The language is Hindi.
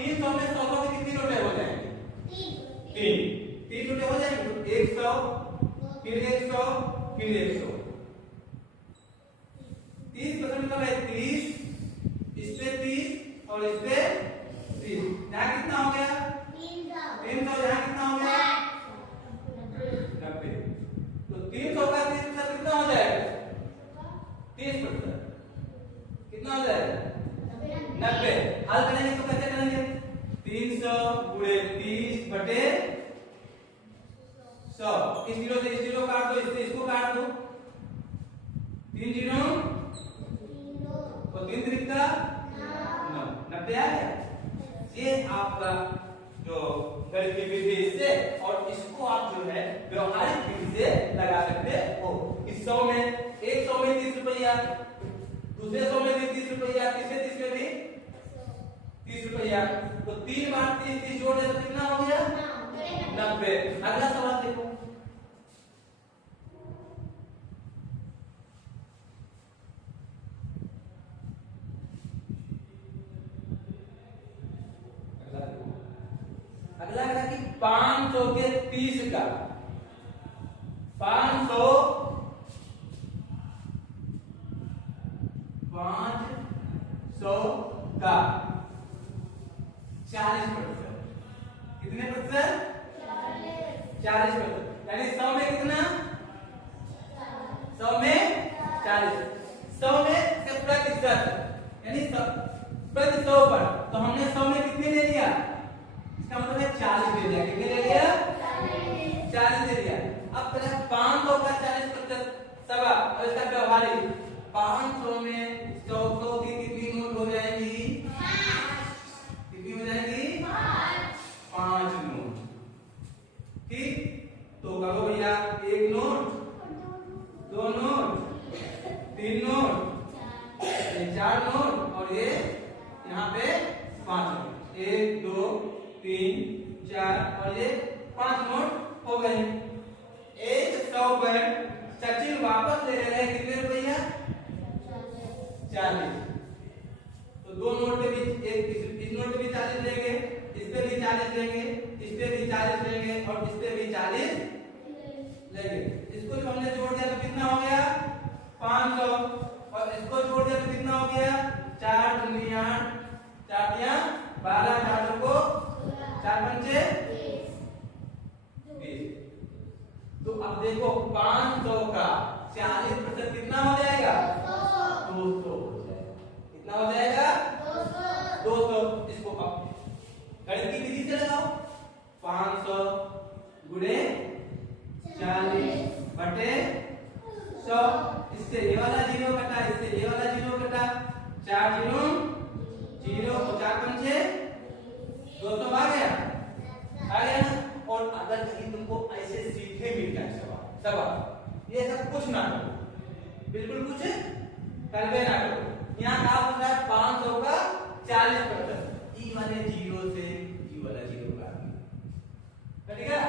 300 में 100 की कितनी नोटें हो जाएंगी? तीन नोटें हो जाएंगी। तो 100 फिर 100 फिर 100। 30% कब है? 30, इस पे 30 और इस पे 30। यहाँ कितना हो गया? 300। यहाँ कितना हो गया? 90। तो 300 का 30% कितना हो जाएगा? 30%। कितना हो जाएगा? 90। हल करेंगे तो कैसे करेंगे? 300 गुणे 30 बटे 100। इस जीरो से इस जीरो काट दो, इससे इसको काट दो। 3 जीरो और 3 त्रिका 9। 90 आ गया। ये आपका जो गणितीय विधि इससे, और इसको आप जो है व्यवहारिक विधि से लगा सकते हो। इस 100 में 100 में 30 रुपया, दूसरे 100 में भी 30 रुपया, तीसरे 30 में भी 30 रुपया। तो 3 बार 30 30 जोड़ दे तो कितना हो गया? 90। अगला सवाल देखो। अगला है कि 500 के 30 का 500 का 40%। कितने प्रतिशत? 40%। यानी 100 में कितना? 100 में 40। 100 में से प्रतिशत यानी प्रति 100 पर। तो हमने 100 में कितने ले लिया? इसका मतलब है 40 ले लिया। कितने ले लिया? 40 ले लिया। अब पहले 500 का 40% सवा और इसका व्यवहारिक 500 में 100 की कितनी नोट हो जाएगी? कितनी हो जाएगी? 5 नोट। ठीक, तो कहो भैया 1 नोट, 2 नोट, 3 नोट, 4 नोट और ये यहाँ पे 5 नोट। 1 2 3 4 और ये 5 नोट हो गए। एक 100 पर सचिन वापस ले रहे हैं कितने रुपया? 40। तो 2 नोट पे भी एक इस नोट पे भी 40 लेंगे, इस पे भी 40 लेंगे, इस पे भी 40 लेंगे और इस पे भी 40 लेंगे। इसको जब हमने जोड़ दिया तो कितना हो गया? 500। और इसको जोड़ दिया तो कितना हो गया? 4 दूनी 8, 4 दिया 12, 4 को 4 पंचे 20। तो अब देखो 500 का 40% कितना हो जाएगा? 200 हो जाएगा। कितना हो जाएगा? 200। इसको अब गणित की विधि से लगाओ। 500 गुणे 40 बटे 100। इससे ये वाला 0 कटा, इससे ये वाला 0 कटा। 4 0 0 और 4 पंचे 200 आ गया ना। और अगर कहीं तुमको ऐसे सीधे मिल जाए सवाल ये सब कुछ ना करो, बिल्कुल कुछ करवे ना करो। यहाँ कहा पूछ रहा है 500 का 40%। ई वाले 0 से ई वाला 0 काट, ठीक है।